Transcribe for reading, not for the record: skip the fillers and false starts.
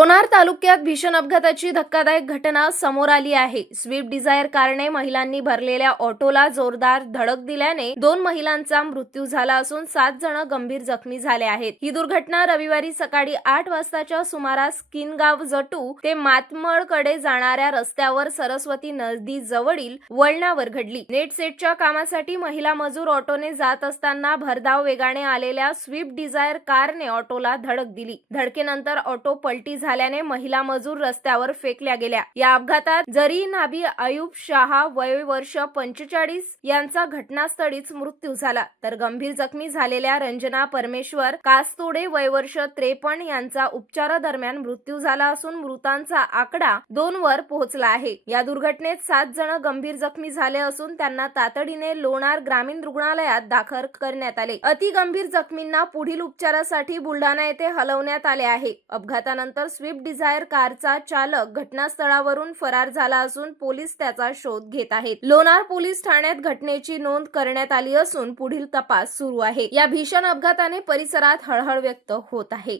लोणार तालुक्यात भीषण अपघाताची धक्कादायक घटना समोर आली आहे। स्विफ्ट डिझायर कारने महिलांनी भरलेल्या ऑटोला जोरदार धडक दिल्याने 2 महिलांचा मृत्यू झाला असून 7 जण गंभीर जखमी झाले आहेत। ही दुर्घटना रविवारी सकाळी 8 वाजताच्या सुमारास किनगाव जटू ते मातमळकडे जाणाऱ्या रस्त्यावर सरस्वती नदी जवळील वळणावर घडली। नेट सेटच्या कामासाठी महिला मजूर ऑटोने जात असताना भरधाव वेगाने आलेल्या स्विफ्ट डिझायर कारने ऑटोला धडक दिली। धडकेनंतर ऑटो पलटी झाल्याने महिला मजूर रस्त्यावर फेकल्या गेल्या। या अपघातात जरी नाबी आयुब शहा वय वर्ष 45 यांचा घटनास्थळीच मृत्यू झाला, तर गंभीर जखमी झालेल्या रंजना परमेश्वर कास्तोडे वय वर्ष 53 यांचा उपचारादरम्यान मृत्यू झाला असून मृतांचा आकडा 2 वर पोहोचला आहे। या दुर्घटनेत 7 जण गंभीर जखमी झाले असून त्यांना तातडीने लोणार ग्रामीण रुग्णालयात दाखल करण्यात आले। अति गंभीर जखमींना पुढील उपचारासाठी बुलढाणा येथे हलवण्यात आले आहे। अपघातानंतर स्विफ्ट डिझायर कारचा चालक घटनास्थळावरून फरार झाला असून पोलीस त्याचा शोध घेत आहेत। लोणार पोलीस ठाण्यात घटनेची नोंद करण्यात आली असून पुढील तपास सुरू आहे। या भीषण अपघाताने परिसरात हळहळ व्यक्त होत आहे।